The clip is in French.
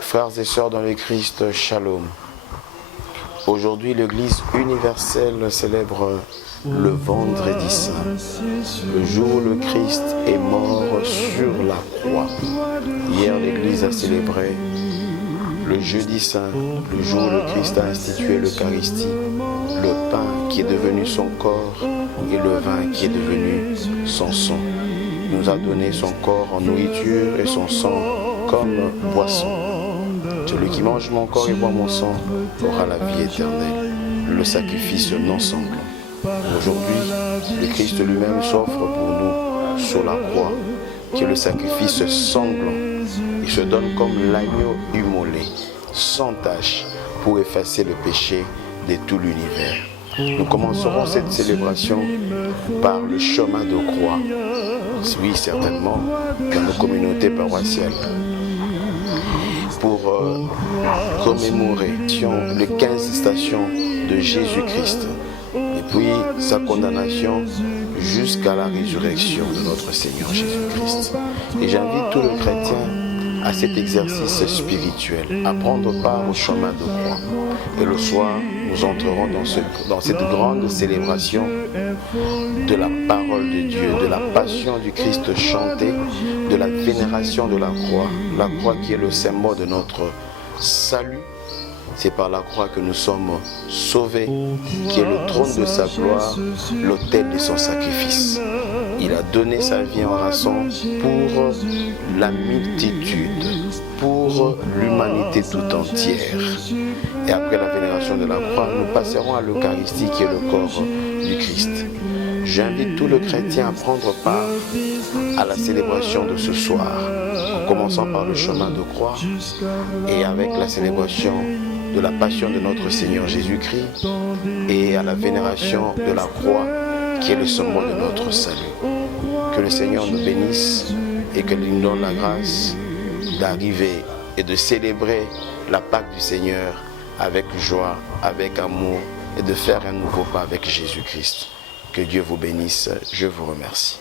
frères et sœurs dans le Christ, Shalom. Aujourd'hui, l'Église universelle célèbre le Vendredi Saint, le jour où le Christ est mort sur la croix. Hier, l'Église a célébré le Jeudi Saint, le jour où le Christ a institué l'Eucharistie, le pain qui est devenu son corps et le vin qui est devenu son sang. Il nous a donné son corps en nourriture et son sang comme boisson. Celui qui mange mon corps et boit mon sang aura la vie éternelle, le sacrifice non sanglant. Aujourd'hui, le Christ lui-même s'offre pour nous sur la croix, qui est le sacrifice sanglant. Il se donne comme l'agneau immolé, sans tache, pour effacer le péché de tout l'univers. Nous commencerons cette célébration par le chemin de croix. Oui, certainement, dans nos communautés paroissiales. Pour commémorer les 15 stations de Jésus-Christ, depuis sa condamnation jusqu'à la résurrection de notre Seigneur Jésus-Christ. Et j'invite tous les chrétiens à cet exercice spirituel, à prendre part au chemin de croix. Et le soir, nous entrerons dans cette grande célébration de la parole de Dieu, de la passion du Christ chantée, de la vénération de la croix qui est le symbole de notre salut. C'est par la croix que nous sommes sauvés, qui est le trône de sa gloire, l'autel de son sacrifice. Il a donné sa vie en rançon pour la multitude, pour l'humanité tout entière. Et après la vénération de la croix, nous passerons à l'Eucharistie qui est le corps du Christ. J'invite tout le chrétien à prendre part à la célébration de ce soir, en commençant par le chemin de croix et avec la célébration de la passion de notre Seigneur Jésus-Christ et à la vénération de la croix qui est le symbole de notre salut. Que le Seigneur nous bénisse et que nous donne la grâce d'arriver et de célébrer la Pâque du Seigneur avec joie, avec amour et de faire un nouveau pas avec Jésus-Christ. Que Dieu vous bénisse, je vous remercie.